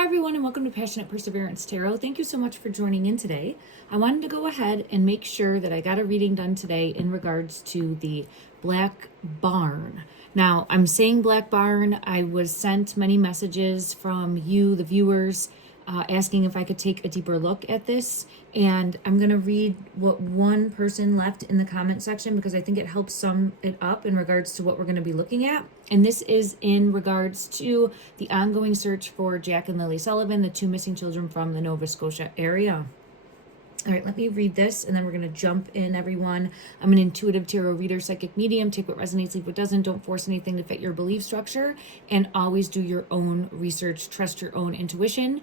Hi everyone and welcome to Passionate Perseverance Tarot. Thank you so much for joining in today. I wanted to go ahead and make sure that I got a reading done today in regards to the Black Barn. Now, I'm saying Black Barn. I was sent many messages from you, the viewers, asking if I could take a deeper look at this. And I'm going to read what one person left in the comment section because I think it helps sum it up in regards to what we're going to be looking at. And this is in regards to the ongoing search for Jack and Lilly Sullivan, the two missing children from the Nova Scotia area. All right, let me read this and then we're going to jump in, everyone. I'm an intuitive tarot reader, psychic medium. Take what resonates, leave what doesn't. Don't force anything to fit your belief structure, and always do your own research. Trust your own intuition,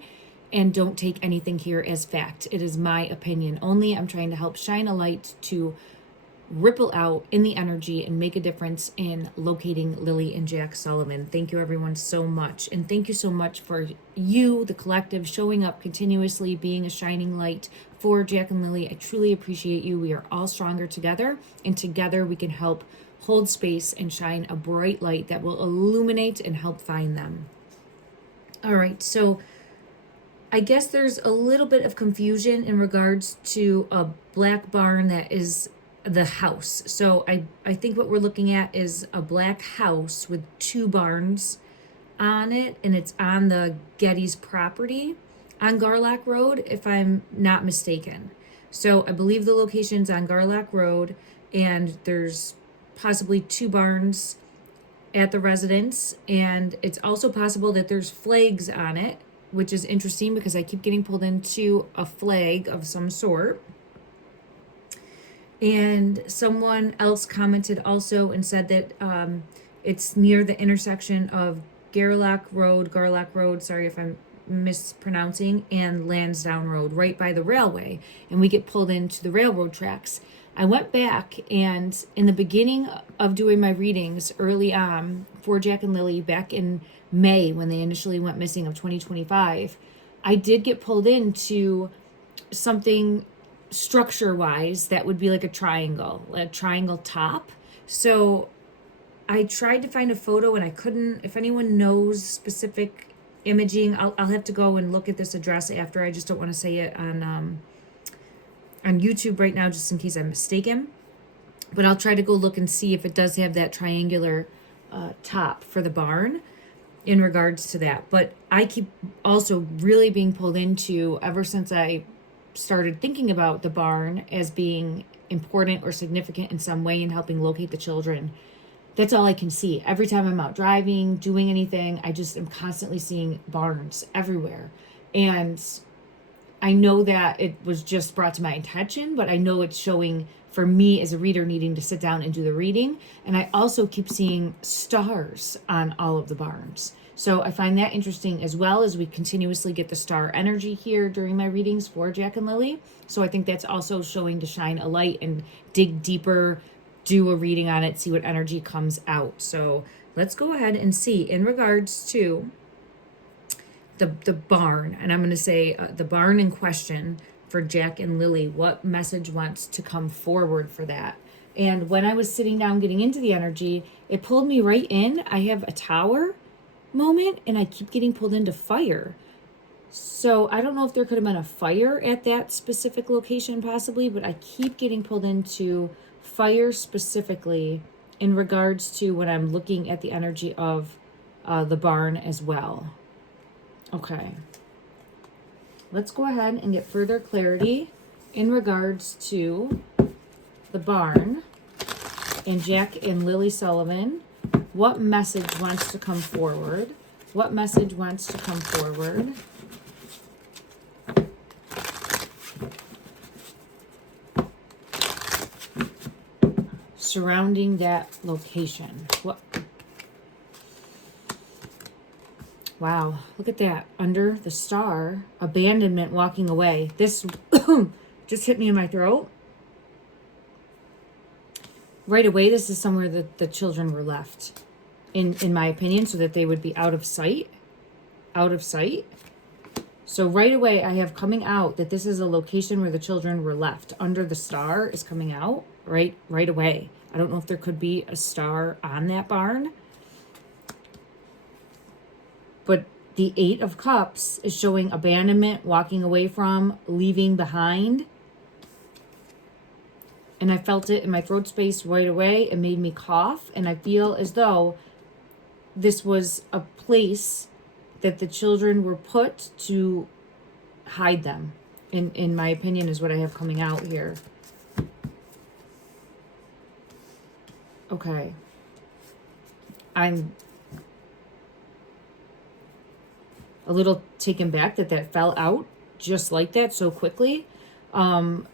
and don't take anything here as fact. It is my opinion only. I'm trying to help shine a light to ripple out in the energy and make a difference in locating Lilly and Jack Sullivan. Thank you everyone so much. And thank you so much for you, the collective, showing up continuously, being a shining light for Jack and Lilly. I truly appreciate you. We are all stronger together, and together we can help hold space and shine a bright light that will illuminate and help find them. All right, so I guess there's a little bit of confusion in regards to a black barn that is the house. So I think what we're looking at is a black house with two barns on it, and it's on the Getty's property on Garlock Road, if I'm not mistaken. So I believe the location's on Garlock Road, and there's possibly two barns at the residence, and it's also possible that there's flags on it, which is interesting because I keep getting pulled into a flag of some sort. And someone else commented also and said that it's near the intersection of Garlock Road, sorry if I'm mispronouncing, and Lansdowne Road, right by the railway. And we get pulled into the railroad tracks. I went back, and in the beginning of doing my readings early on for Jack and Lilly back in May when they initially went missing of 2025, I did get pulled into something structure-wise that would be like a triangle top. So I tried to find a photo and I couldn't. If anyone knows specific imaging, I'll have to go and look at this address after. I just don't want to say it on YouTube right now just in case I'm mistaken. But I'll try to go look and see if it does have that triangular top for the barn in regards to that. But I keep also really being pulled into, ever since I started thinking about the barn as being important or significant in some way in helping locate the children. That's all I can see. Every time I'm out driving, doing anything, I just am constantly seeing barns everywhere. And I know that it was just brought to my attention, but I know it's showing for me as a reader needing to sit down and do the reading. And I also keep seeing stars on all of the barns. So I find that interesting, as well as we continuously get the star energy here during my readings for Jack and Lilly. So I think that's also showing to shine a light and dig deeper, do a reading on it, see what energy comes out. So let's go ahead and see in regards to the barn. And I'm going to say the barn in question for Jack and Lilly, what message wants to come forward for that. And when I was sitting down getting into the energy, it pulled me right in. I have a tower moment and I keep getting pulled into fire. So I don't know if there could have been a fire at that specific location possibly, but I keep getting pulled into fire specifically in regards to when I'm looking at the energy of the barn as well. Okay. Let's go ahead and get further clarity in regards to the barn and Jack and Lilly Sullivan. What message wants to come forward? What message wants to come forward? Surrounding that location. What? Wow, look at that. Under the star, abandonment, walking away. This just hit me in my throat. Right away, this is somewhere that the children were left, in my opinion, so that they would be out of sight. Out of sight. So right away, I have coming out that this is a location where the children were left. Under the star is coming out right away. I don't know if there could be a star on that barn, but the 8 of Cups is showing abandonment, walking away from, leaving behind. And I felt it in my throat space right away. It made me cough. And I feel as though this was a place that the children were put to hide them. In my opinion, is what I have coming out here. Okay. I'm a little taken back that fell out just like that so quickly.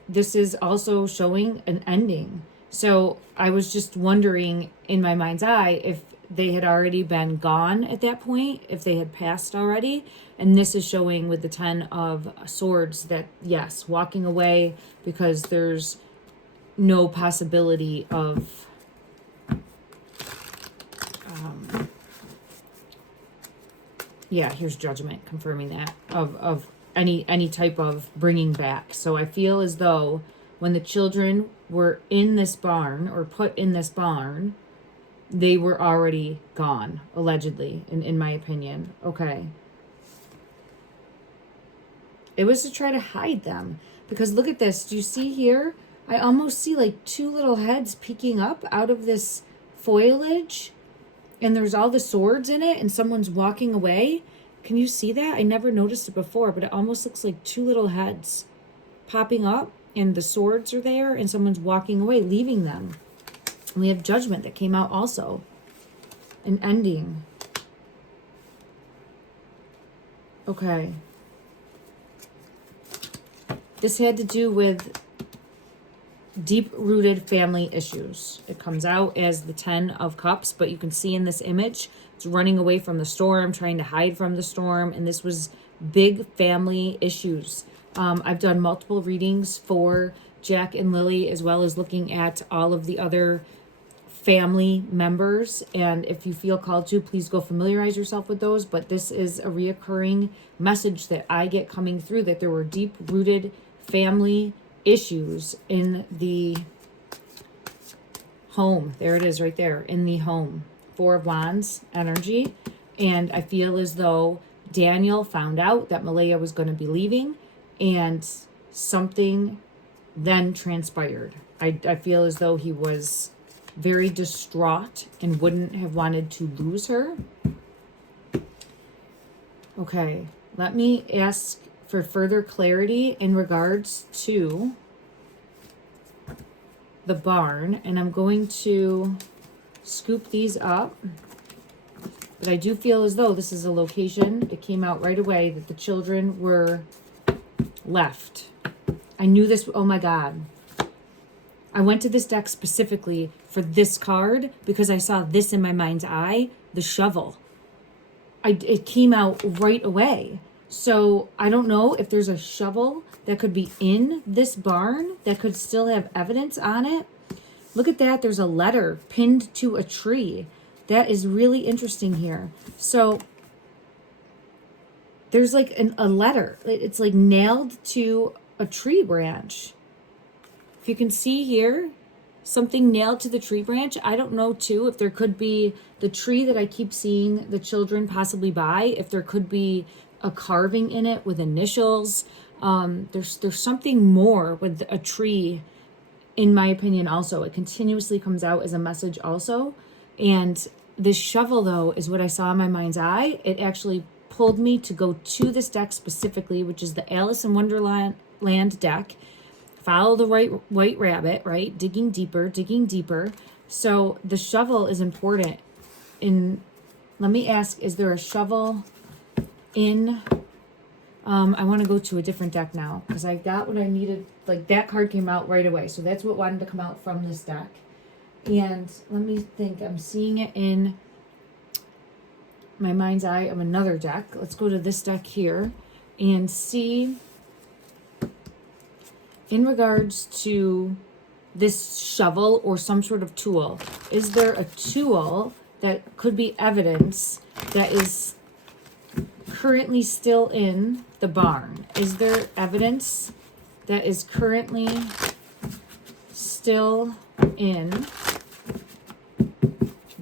This is also showing an ending. So I was just wondering in my mind's eye if they had already been gone at that point, if they had passed already. And this is showing with the 10 of Swords that, yes, walking away because there's no possibility of yeah, here's Judgment confirming that of any type of bringing back. So I feel as though when the children were in this barn or put in this barn, they were already gone, allegedly, in my opinion. Okay. It was to try to hide them. Because look at this. Do you see here? I almost see like 2 little heads peeking up out of this foliage. And there's all the swords in it and someone's walking away. Can you see that? I never noticed it before, but it almost looks like 2 little heads popping up and the swords are there and someone's walking away, leaving them. And we have Judgment that came out also. An ending. Okay. This had to do with deep-rooted family issues. It comes out as the 10 of Cups, but you can see in this image, it's running away from the storm, trying to hide from the storm, and this was big family issues. I've done multiple readings for Jack and Lily, as well as looking at all of the other family members, and if you feel called to, please go familiarize yourself with those. But this is a reoccurring message that I get coming through, that there were deep-rooted family issues in the home. There it is right there, in the home. 4 of Wands energy. And I feel as though Daniel found out that Malaya was going to be leaving, and something then transpired. I feel as though he was very distraught and wouldn't have wanted to lose her. Okay, let me ask for further clarity in regards to the barn, and I'm going to scoop these up, but I do feel as though this is a location, it came out right away, that the children were left. I knew this. Oh my God, I went to this deck specifically for this card because I saw this in my mind's eye, the shovel. It came out right away. So I don't know if there's a shovel that could be in this barn that could still have evidence on it. Look at that. There's a letter pinned to a tree. That is really interesting here. So there's like a letter. It's like nailed to a tree branch. If you can see here, something nailed to the tree branch. I don't know too if there could be the tree that I keep seeing the children possibly by, if there could be a carving in it with initials. There's something more with a tree, in my opinion. Also, it continuously comes out as a message also. And this shovel though is what I saw in my mind's eye. It actually pulled me to go to this deck specifically, which is the Alice in Wonderland deck. Follow the white rabbit, right? Digging deeper, digging deeper. So the shovel is important. Let me ask, is there a shovel in, I want to go to a different deck now because I got what I needed. Like that card came out right away. So that's what wanted to come out from this deck. And let me think, I'm seeing it in my mind's eye of another deck. Let's go to this deck here and see, in regards to this shovel or some sort of tool, is there a tool that could be evidence that is currently still in the barn? Is there evidence that is currently still in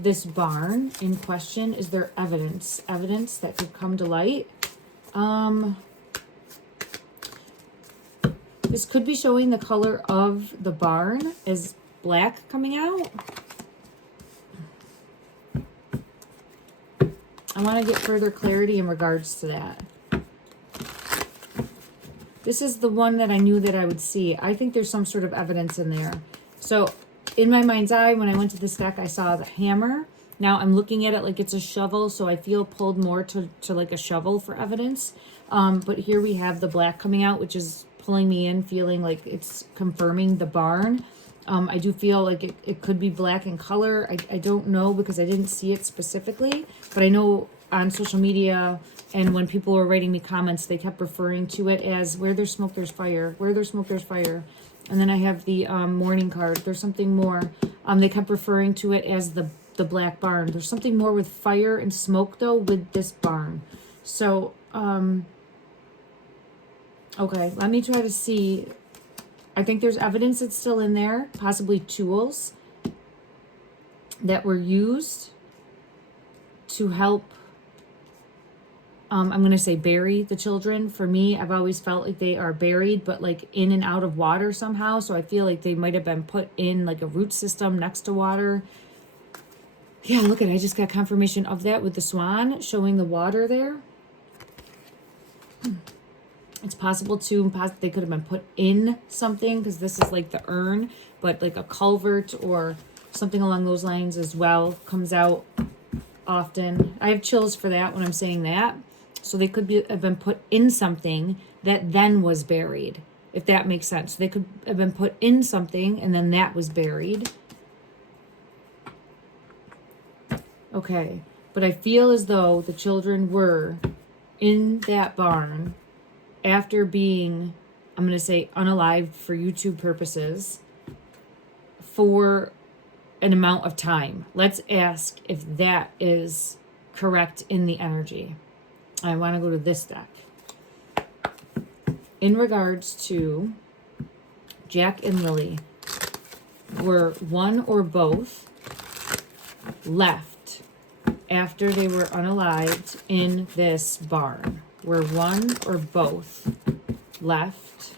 this barn in question? Is there evidence that could come to light? This could be showing the color of the barn as black coming out. I want to get further clarity in regards to that. This is the one that I knew that I would see. I think there's some sort of evidence in there. So in my mind's eye, when I went to this deck, I saw the hammer. Now I'm looking at it like it's a shovel, so I feel pulled more to like a shovel for evidence. But here we have the black coming out, which is pulling me in, feeling like it's confirming the barn. I do feel like it could be black in color. I don't know because I didn't see it specifically, but I know on social media and when people were writing me comments, they kept referring to it as where there's smoke, there's fire. Where there's smoke, there's fire. And then I have the morning card. There's something more. They kept referring to it as the black barn. There's something more with fire and smoke though with this barn. So, okay, let me try to see. I think there's evidence that's still in there, possibly tools that were used to help, I'm going to say bury the children. For me, I've always felt like they are buried, but like in and out of water somehow. So I feel like they might have been put in like a root system next to water. Yeah, look at it. I just got confirmation of that with the swan showing the water there. It's possible too, they could have been put in something because this is like the urn, but like a culvert or something along those lines as well comes out often. I have chills for that when I'm saying that. So they could have been put in something that then was buried, if that makes sense. They could have been put in something and then that was buried. Okay, but I feel as though the children were in that barn after being, I'm going to say unalived for YouTube purposes, for an amount of time. Let's ask if that is correct in the energy. I want to go to this deck. In regards to Jack and Lily, were one or both left after they were unalived in this barn? Were one or both left?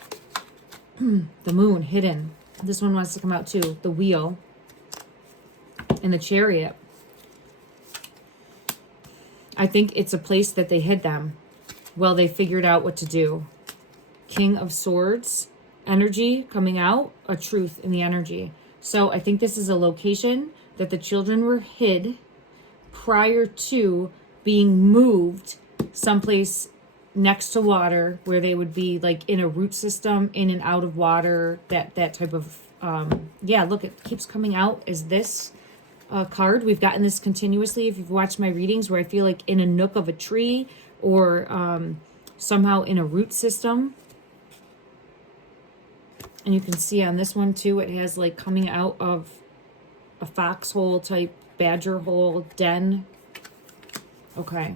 The moon hidden. This one wants to come out too. The wheel and the chariot. I think it's a place that they hid them. Well, they figured out what to do. King of Swords energy coming out. A truth in the energy. So I think this is a location that the children were hid prior to being moved someplace next to water where they would be like in a root system, in and out of water, that type of, yeah, look, it keeps coming out as this card. We've gotten this continuously if you've watched my readings, where I feel like in a nook of a tree or somehow in a root system. And you can see on this one too, it has like coming out of a foxhole type badger hole den. Okay.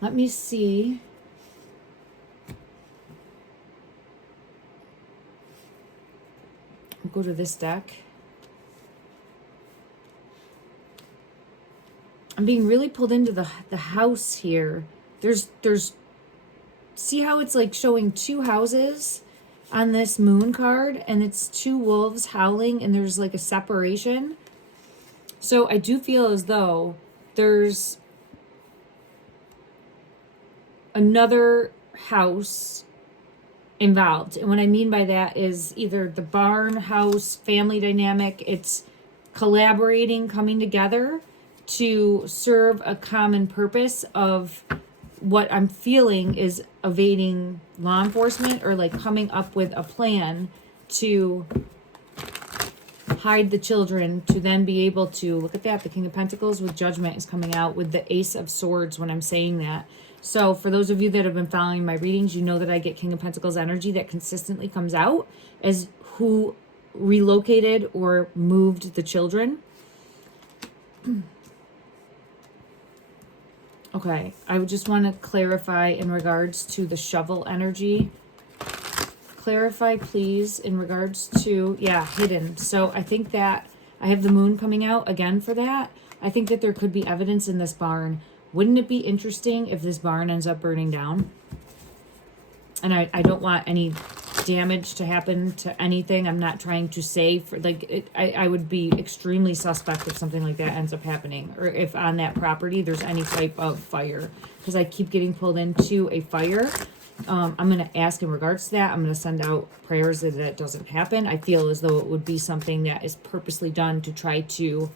Let me see. I'll go to this deck. I'm being really pulled into the house here. There's see how it's like showing two houses on this moon card, and it's two wolves howling, and there's like a separation. So I do feel as though there's another house involved. And what I mean by that is either the barn, house, family dynamic, it's collaborating, coming together to serve a common purpose of what I'm feeling is evading law enforcement, or like coming up with a plan to hide the children to then be able to, look at that, the King of Pentacles with Judgment is coming out with the Ace of Swords when I'm saying that. So for those of you that have been following my readings, you know that I get King of Pentacles energy that consistently comes out as who relocated or moved the children. Okay, I would just want to clarify in regards to the shovel energy. Clarify, please, in regards to, yeah, hidden. So I think that I have the moon coming out again for that. I think that there could be evidence in this barn. Wouldn't it be interesting if this barn ends up burning down? And I don't want any damage to happen to anything. I'm not trying to say for like I would be extremely suspect if something like that ends up happening, or if on that property there's any type of fire, because I keep getting pulled into a fire. I'm going to ask in regards to that. I'm going to send out prayers that that doesn't happen. I feel as though it would be something that is purposely done to try to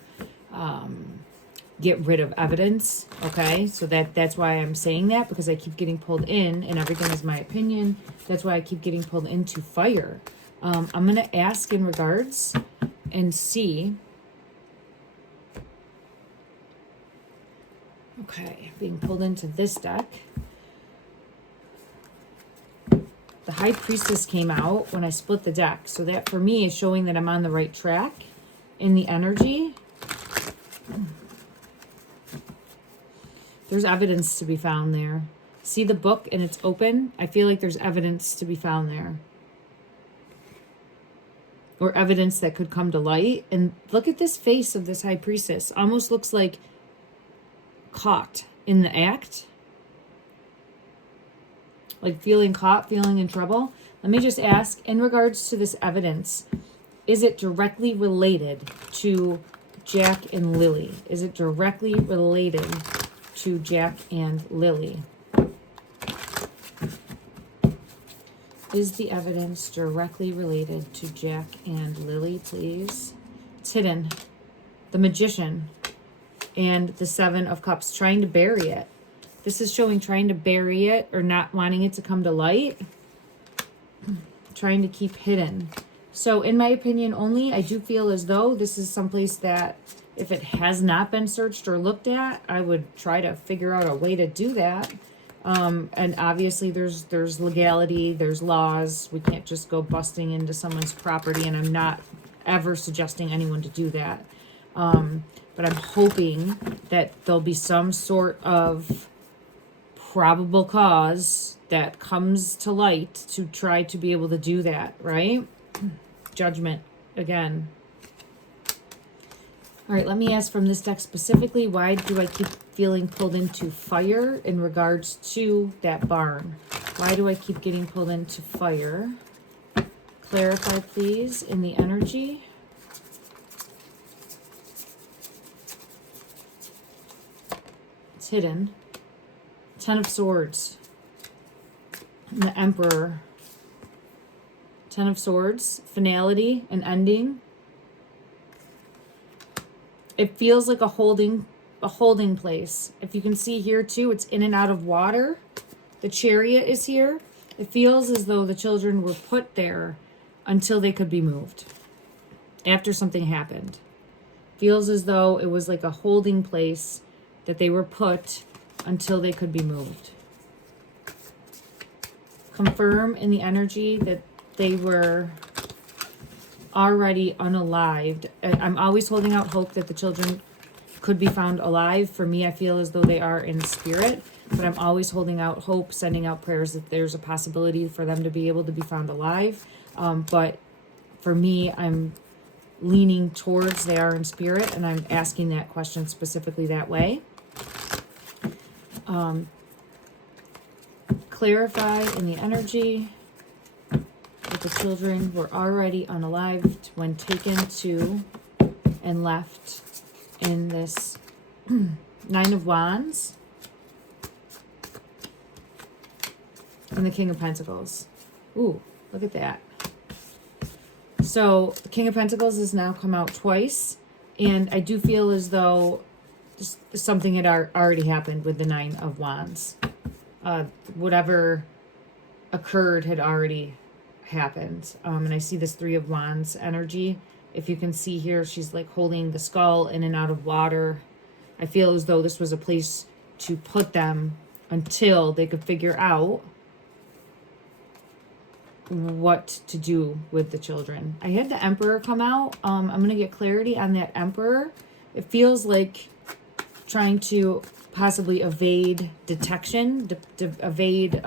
get rid of evidence. Okay, so that's why I'm saying that, because I keep getting pulled in, and everything is my opinion. That's why I keep getting pulled into fire. I'm going to ask in regards and see. Okay, being pulled into this deck. The High Priestess came out when I split the deck. So that for me is showing that I'm on the right track in the energy. There's evidence to be found there. See the book and it's open? I feel like there's evidence to be found there. Or evidence that could come to light. And look at this face of this High Priestess. Almost looks like caught in the act. Like feeling caught, feeling in trouble. Let me just ask, in regards to this evidence, is it directly related to Jack and Lilly? Is it directly related to Jack and Lilly? Is the evidence directly related to Jack and Lilly, please? It's hidden. The Magician and the Seven of Cups, trying to bury it. This is showing trying to bury it or not wanting it to come to light. Trying to keep hidden. So in my opinion only, I do feel as though this is someplace that if it has not been searched or looked at, I would try to figure out a way to do that. And obviously there's legality, there's laws. We can't just go busting into someone's property, and I'm not ever suggesting anyone to do that. But I'm hoping that there'll be some sort of probable cause that comes to light to try to be able to do that, right? Judgment again. All right, let me ask from this deck specifically, why do I keep feeling pulled into fire in regards to that barn? Why do I keep getting pulled into fire? Clarify, please, in the energy. It's hidden. Ten of Swords. And the Emperor. Ten of Swords. Finality, an ending. It feels like a holding place. If you can see here too, it's in and out of water. The Chariot is here. It feels as though the children were put there until they could be moved. After something happened. Feels as though it was like a holding place that they were put until they could be moved. Confirm in the energy that they were already unalived. I'm always holding out hope that the children could be found alive. For me, I feel as though they are in spirit, but I'm always holding out hope, sending out prayers that there's a possibility for them to be able to be found alive. But for me, I'm leaning towards they are in spirit, and I'm asking that question specifically that way. Clarify in the energy that the children were already unalived when taken to and left in this Nine of Wands and the King of Pentacles. Ooh, look at that. So the King of Pentacles has now come out twice, and I do feel as though something had already happened with the Nine of Wands. Whatever occurred had already happened. And I see this Three of Wands energy. If you can see here, she's like holding the skull in and out of water. I feel as though this was a place to put them until they could figure out what to do with the children. I had the Emperor come out. I'm going to get clarity on that Emperor. It feels like trying to possibly evade detection, evade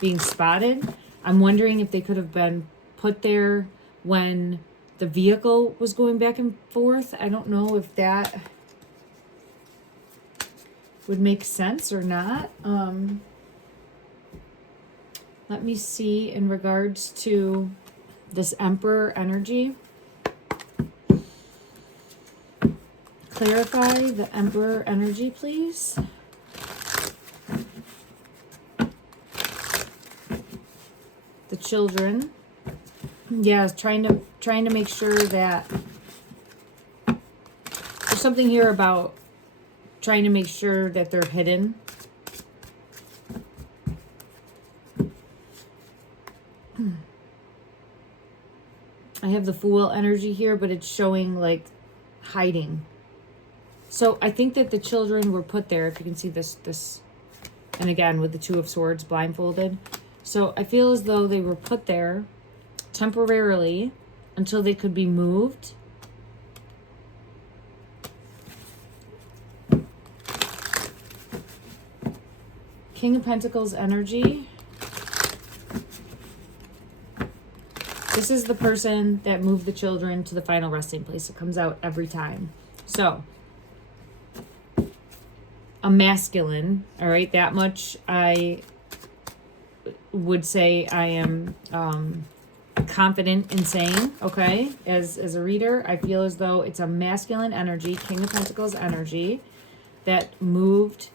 being spotted. I'm wondering if they could have been put there when the vehicle was going back and forth. I don't know if that would make sense or not. Let me see in regards to this Emperor energy. Clarify the Emperor energy, please. The children. Yeah, trying to make sure that there's something here about trying to make sure that they're hidden. I have the Fool energy here, but it's showing like hiding. So I think that the children were put there, if you can see this, and again with the Two of Swords blindfolded. So I feel as though they were put there temporarily until they could be moved. King of Pentacles energy. This is the person that moved the children to the final resting place. It comes out every time. So, a masculine, all right, that much I would say I am confident in saying, okay, as a reader, I feel as though it's a masculine energy, King of Pentacles energy, that moved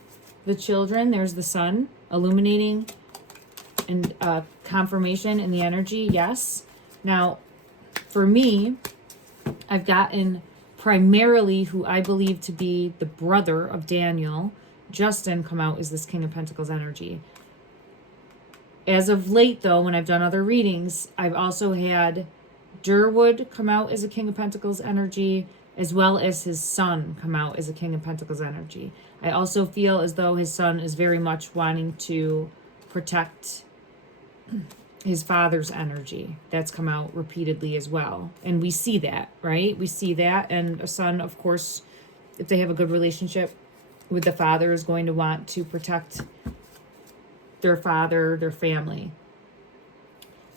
the children. There's the sun illuminating and confirmation in the energy, yes. Now, for me, I've gotten primarily who I believe to be the brother of Daniel, Justin, come out as this King of Pentacles energy. As of late, though, when I've done other readings, I've also had Durwood come out as a King of Pentacles energy, as well as his son come out as a King of Pentacles energy. I also feel as though his son is very much wanting to protect his father's energy. That's come out repeatedly as well. And we see that, right? We see that. And a son, of course, if they have a good relationship with the father, is going to want to protect their father, their family.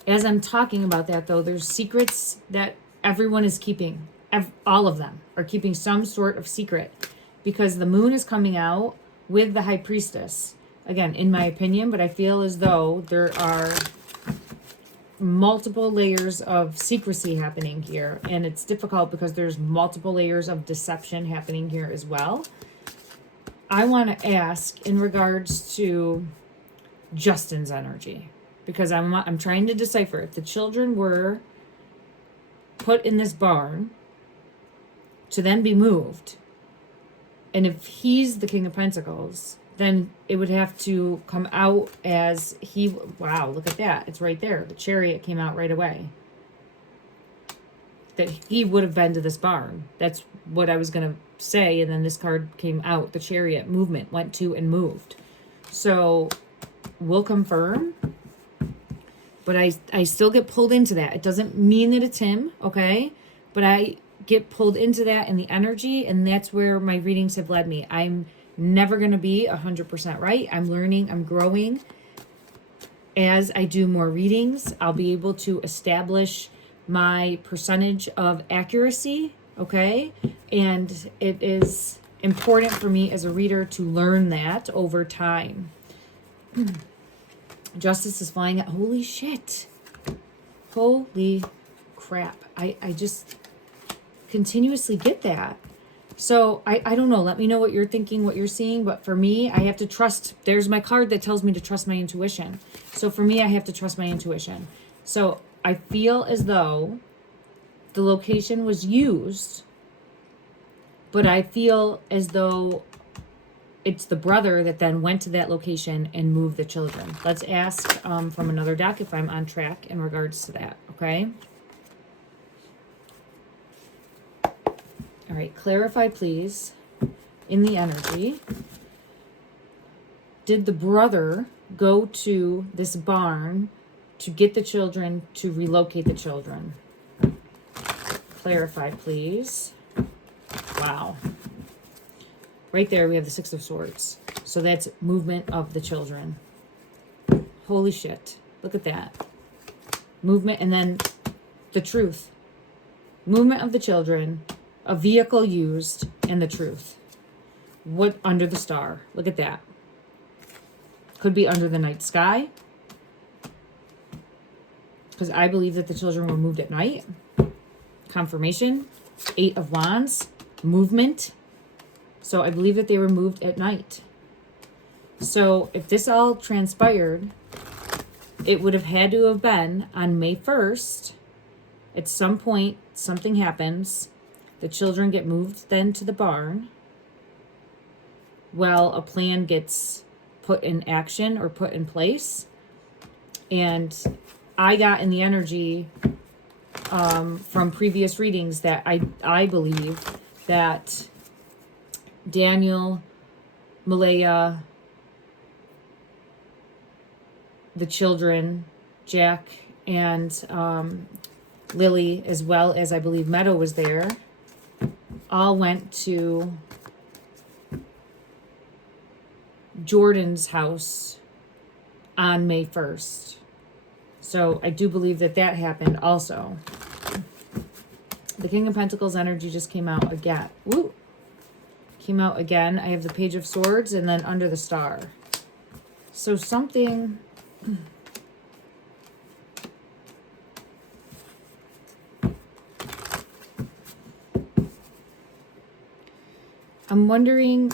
As I'm talking about that, though, there's secrets that everyone is keeping. All of them are keeping some sort of secret, because the moon is coming out with the High Priestess. Again, in my opinion, but I feel as though there are multiple layers of secrecy happening here, and it's difficult because there's multiple layers of deception happening here as well. I want to ask in regards to Justin's energy, because I'm trying to decipher if the children were put in this barn to then be moved, and if he's the King of Pentacles, then it would have to come out as he, wow, look at that. It's right there. The Chariot came out right away. That he would have been to this barn. That's what I was going to say. And then this card came out. The Chariot movement went to and moved. So we'll confirm. But I still get pulled into that. It doesn't mean that it's him, okay? But I get pulled into that in the energy. And that's where my readings have led me. I'm never going to be 100% right. I'm learning, I'm growing. As I do more readings, I'll be able to establish my percentage of accuracy, okay? And it is important for me as a reader to learn that over time. Justice is flying at, holy shit. Holy crap. I just continuously get that. So I don't know. Let me know what you're thinking, what you're seeing. But for me, I have to trust. There's my card that tells me to trust my intuition. So for me, I have to trust my intuition. So I feel as though the location was used, but I feel as though it's the brother that then went to that location and moved the children. Let's ask from another deck if I'm on track in regards to that, okay? All right, clarify, please, in the energy. Did the brother go to this barn to get the children, to relocate the children? Clarify, please. Wow. Right there, we have the Six of Swords. So that's movement of the children. Holy shit. Look at that. Movement, and then the truth. movement of the children, a vehicle used, and the truth. What under the star? Look at that. Could be under the night sky, because I believe that the children were moved at night. Confirmation. 8 of Wands. Movement. So I believe that they were moved at night. So if this all transpired, it would have had to have been on May 1st. At some point, something happens. The children get moved then to the barn. Well, a plan gets put in action or put in place. And I got in the energy from previous readings that I believe that Daniel, Malaya, the children, Jack, and Lilly, as well as I believe Meadow was there, all went to Jordan's house on May 1st. So I do believe that that happened also. The King of Pentacles energy just came out again. Woo! Came out again. I have the Page of Swords and then under the star. So something... I'm wondering...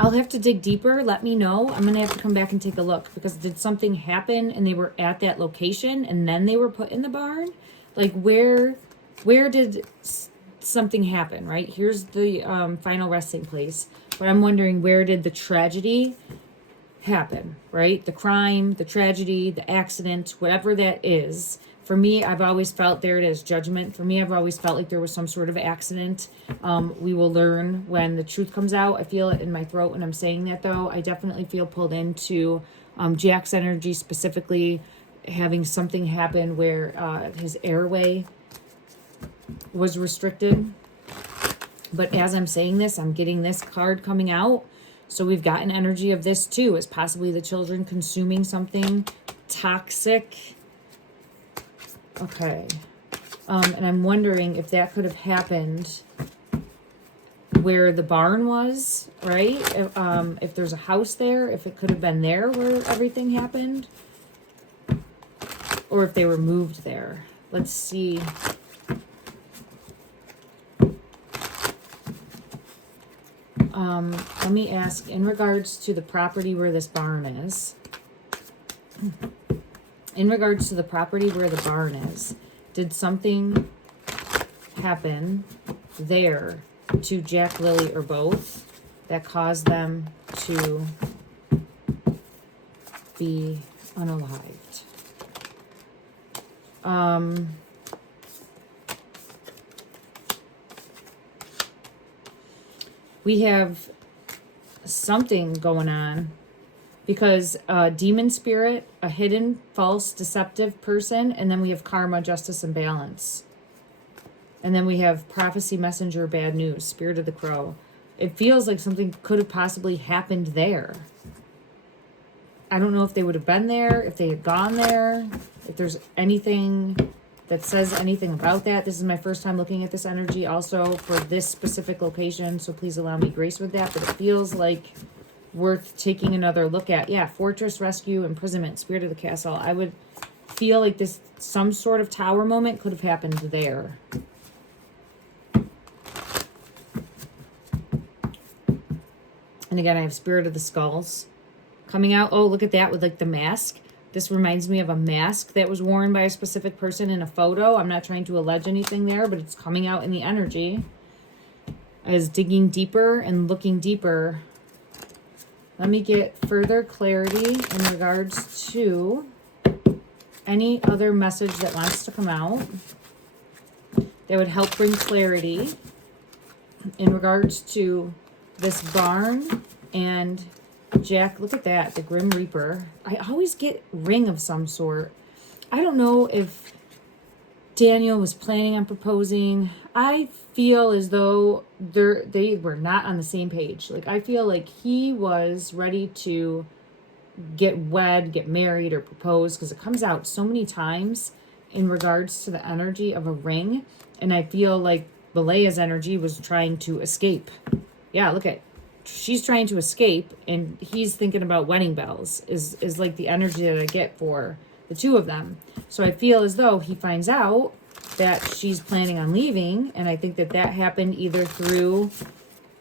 I'll have to dig deeper. Let me know. I'm going to have to come back and take a look, because did something happen and they were at that location and then they were put in the barn? Like where did something happen, right? Here's the final resting place. But I'm wondering, where did the tragedy happen, right? The crime, the tragedy, the accident, whatever that is. For me, I've always felt, there it is, judgment. For me, I've always felt like there was some sort of accident. We will learn when the truth comes out. I feel it in my throat when I'm saying that, though. I definitely feel pulled into Jack's energy, specifically having something happen where his airway was restricted. But as I'm saying this, I'm getting this card coming out. So we've got an energy of this, too, as possibly the children consuming something toxic. Okay. And I'm wondering if that could have happened where the barn was, right? If there's a house there, if it could have been there where everything happened. Or if they were moved there. Let's see. Let me ask, in regards to the property where this barn is. In regards to the property where the barn is, did something happen there to Jack, Lilly, or both that caused them to be unalived? We have something going on. Because demon spirit, a hidden, false, deceptive person, and then we have karma, justice, and balance. And then we have prophecy, messenger, bad news, spirit of the crow. It feels like something could have possibly happened there. I don't know if they would have been there, if they had gone there, if there's anything that says anything about that. This is my first time looking at this energy also for this specific location, so please allow me grace with that. But it feels like worth taking another look at. Yeah, fortress, rescue, imprisonment, spirit of the castle. I would feel like this, some sort of tower moment could have happened there. And again, I have spirit of the skulls coming out. Oh, look at that with like the mask. This reminds me of a mask that was worn by a specific person in a photo. I'm not trying to allege anything there, but it's coming out in the energy as digging deeper and looking deeper. Let me get further clarity in regards to any other message that wants to come out that would help bring clarity in regards to this barn and Jack. Look at that, the Grim Reaper. I always get ring of some sort. I don't know if Daniel was planning on proposing. I feel as though they were not on the same page. Like, I feel like he was ready to get wed, get married, or propose, because it comes out so many times in regards to the energy of a ring. And I feel like Malaya's energy was trying to escape. Yeah, look at, she's trying to escape, and he's thinking about wedding bells, is like the energy that I get for the two of them. So I feel as though he finds out that she's planning on leaving, and I think that that happened either through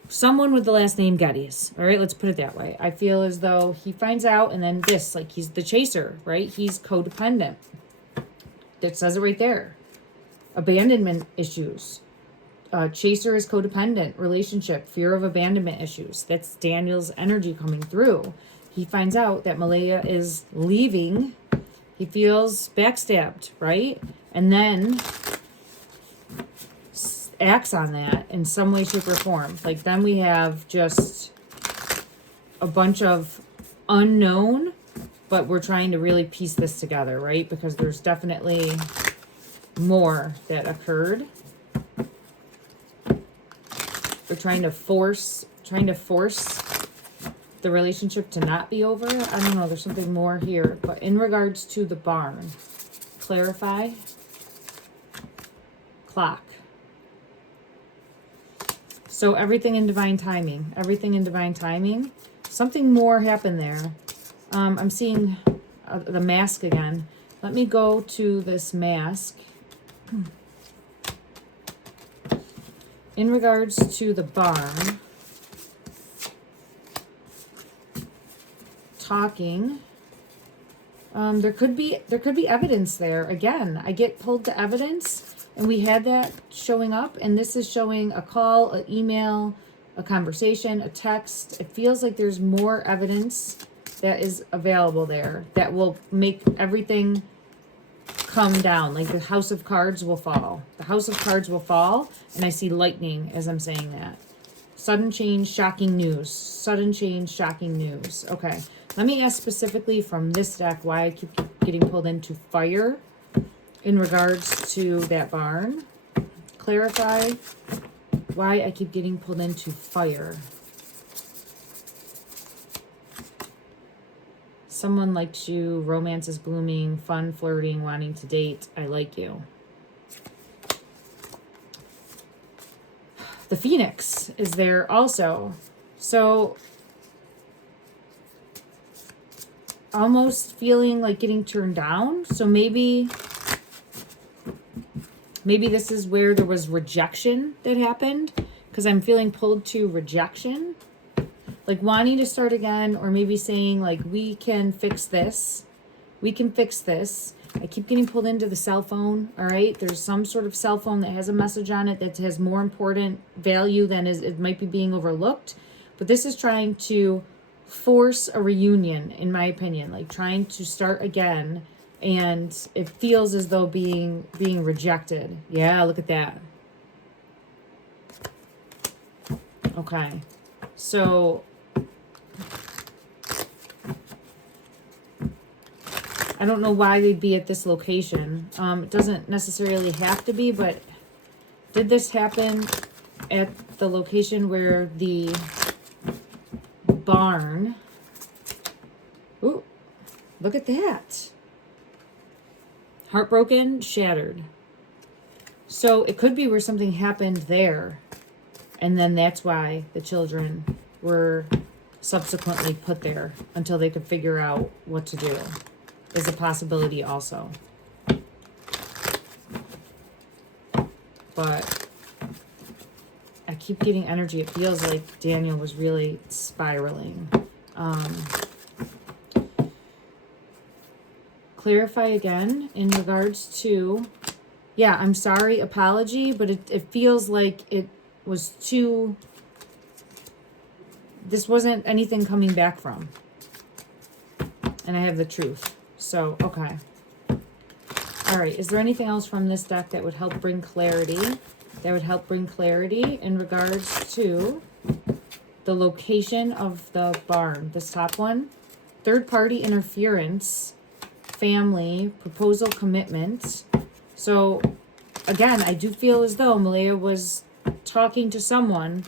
someone with the last name Geddes. All right, let's put it that way. I feel as though he finds out, and then this, like, he's the chaser, right? He's codependent. That says it right there. Abandonment issues. Chaser is codependent, relationship, fear of abandonment issues. That's Daniel's energy coming through. He finds out that Malaya is leaving. He feels backstabbed, right? And then acts on that in some way, shape, or form. Like, then we have just a bunch of unknown, but we're trying to really piece this together, right? Because there's definitely more that occurred. We're trying to force the relationship to not be over. I don't know, there's something more here. But in regards to the barn, clarify, clock. So everything in divine timing. Everything in divine timing. Something more happened there. I'm seeing the mask again. Let me go to this mask. In regards to the barn, talking, there could be evidence there. Again, I get pulled to evidence, and we had that showing up, and this is showing a call, an email, a conversation, a text. It feels like there's more evidence that is available there that will make everything come down. Like the house of cards will fall. The house of cards will fall, and I see lightning as I'm saying that. Sudden change, shocking news. Sudden change, shocking news. Okay, let me ask specifically from this deck why I keep getting pulled into fire in regards to that barn. Clarify why I keep getting pulled into fire. Someone likes you, romance is blooming, fun, flirting, wanting to date, I like you. The Phoenix is there also. So, almost feeling like getting turned down. So maybe this is where there was rejection that happened, because I'm feeling pulled to rejection. Like wanting to start again, or maybe saying like, we can fix this. We can fix this. I keep getting pulled into the cell phone, all right? There's some sort of cell phone that has a message on it that has more important value than it might be being overlooked. But this is trying to force a reunion, in my opinion, like trying to start again. And it feels as though being rejected. Yeah, look at that. Okay. So I don't know why they'd be at this location. It doesn't necessarily have to be, but did this happen at the location where the barn... Ooh, look at that. Heartbroken, shattered. So it could be where something happened there, and then that's why the children were subsequently put there until they could figure out what to do. Is a possibility also. But I keep getting energy. It feels like Daniel was really spiraling. Clarify again in regards to, yeah, I'm sorry, apology, but it feels like it was too, this wasn't anything coming back from. And I have the truth. So, okay. All right. Is there anything else from this deck that would help bring clarity? That would help bring clarity in regards to the location of the barn. This top one. Third-party interference, family, proposal, commitment. So, again, I do feel as though Malaya was talking to someone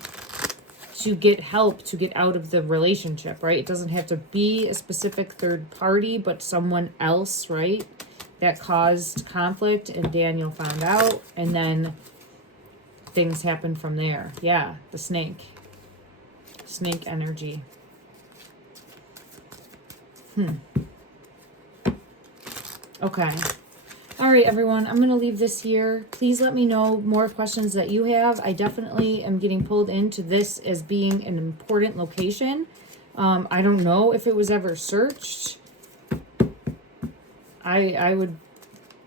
to get help to get out of the relationship, right? It doesn't have to be a specific third party, but someone else, right? that caused conflict, and Daniel found out, and then things happened from there. Yeah, the snake energy. Okay. All right, everyone, I'm going to leave this here. Please let me know more questions that you have. I definitely am getting pulled into this as being an important location. I don't know if it was ever searched. I would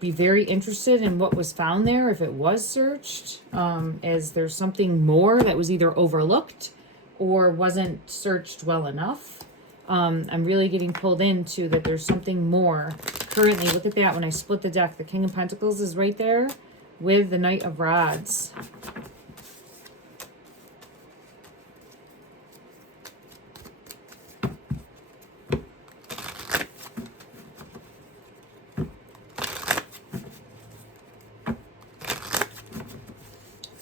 be very interested in what was found there if it was searched, as there's something more that was either overlooked or wasn't searched well enough. I'm really getting pulled into that there's something more. Currently, look at that. When I split the deck, the King of Pentacles is right there with the Knight of Rods.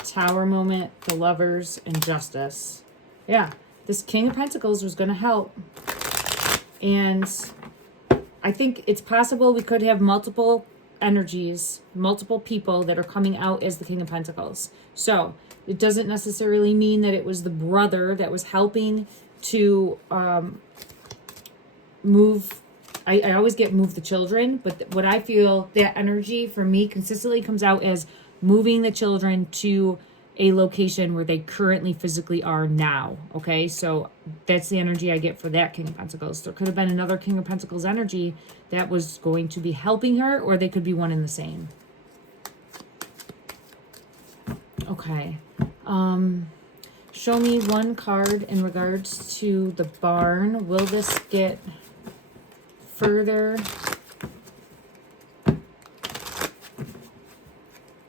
Tower moment, the Lovers, and Justice. Yeah, this King of Pentacles was going to help. And I think it's possible we could have multiple energies, multiple people that are coming out as the King of Pentacles. So it doesn't necessarily mean that it was the brother that was helping to move. I always get move the children, but what I feel that energy for me consistently comes out as moving the children to a location where they currently physically are now. Okay, so that's the energy I get for that King of Pentacles. There could have been another King of Pentacles energy that was going to be helping her, or they could be one and the same. Okay. Show me one card in regards to the barn. Will this get further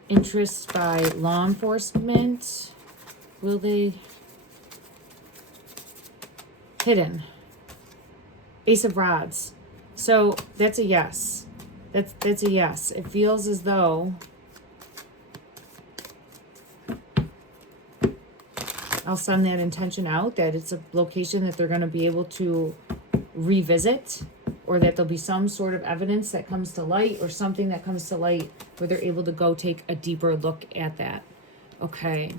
interest by law enforcement? Will they? Hidden. Ace of Rods. So that's a yes. That's a yes. It feels as though I'll send that intention out, that it's a location that they're going to be able to revisit, or that there'll be some sort of evidence that comes to light, or something that comes to light where they're able to go take a deeper look at that. Okay.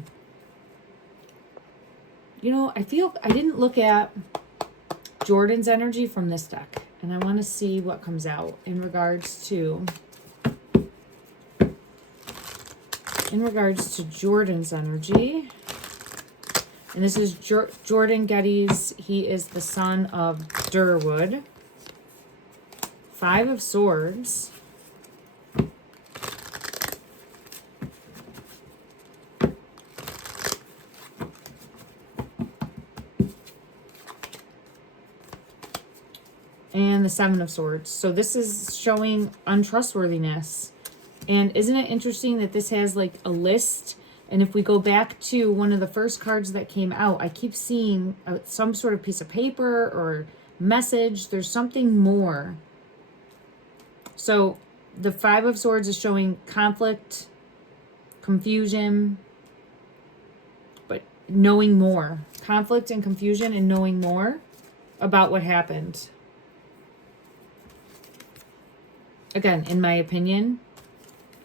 You know, I feel I didn't look at Jordan's energy from this deck, and I want to see what comes out in regards to Jordan's energy. And this is Jordan Geddes. He is the son of Durwood. 5 of Swords. And the 7 of Swords. So this is showing untrustworthiness. And isn't it interesting that this has like a list? And if we go back to one of the first cards that came out, I keep seeing some sort of piece of paper or message. There's something more. So the 5 of Swords is showing conflict, confusion, but knowing more. Conflict and confusion and knowing more about what happened. Again, in my opinion.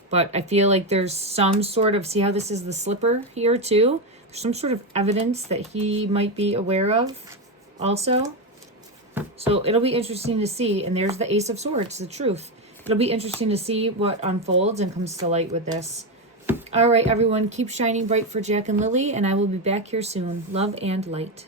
But I feel like there's some sort of, see how this is the slipper here too? There's some sort of evidence that he might be aware of also. So it'll be interesting to see. And there's the Ace of Swords, the truth. It'll be interesting to see what unfolds and comes to light with this. All right, everyone, keep shining bright for Jack and Lily, and I will be back here soon. Love and light.